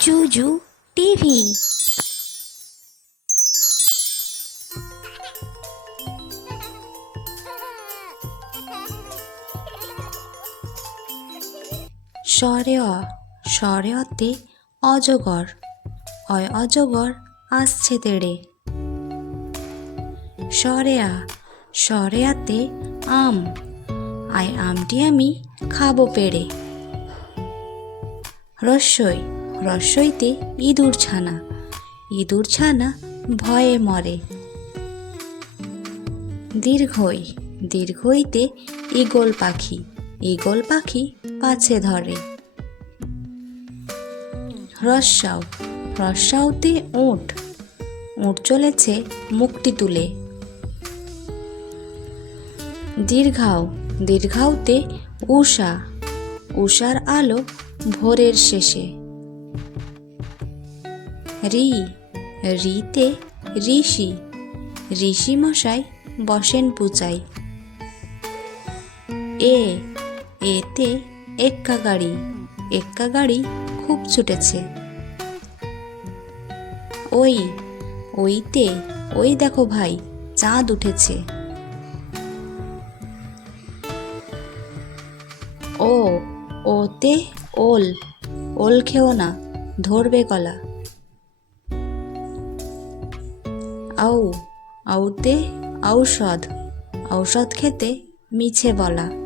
জুজু TV. স্বরে অ, স্বরে অতে অজগর, অয় অজগর আসছে তেড়ে। স্বরে আ, স্বরে আতে আম, আয় আমটি আমি খাবো পেড়ে। রস্বই, রস্বইতে ইঁদুর ছানা, ইঁদুর ছানা ভয়ে মরে। দীর্ঘই, দীর্ঘইতে ঈগল পাখি, ঈগল পাখি পাছে ধরে। রস্যাউ, রস্যাউতে উট, উট চলেছে মুখটি তুলে। দীর্ঘাউ, দীর্ঘাউতে উষা, উষার আলো ভোরের শেষে। রি, রিতে ঋষি, ঋষি মশাই বসেন পূজায়। এ, এতে এক্কা গাড়ি, এক্কা গাড়ি খুব ছুটেছে। ওই, ওইতে ওই দেখো ভাই চাঁদ উঠেছে। ও, ওতে ওল, ওল খেও না ধরবে গলা। আউ, আউতে ঔষধ, ঔষধ খেতে মিছে বলা।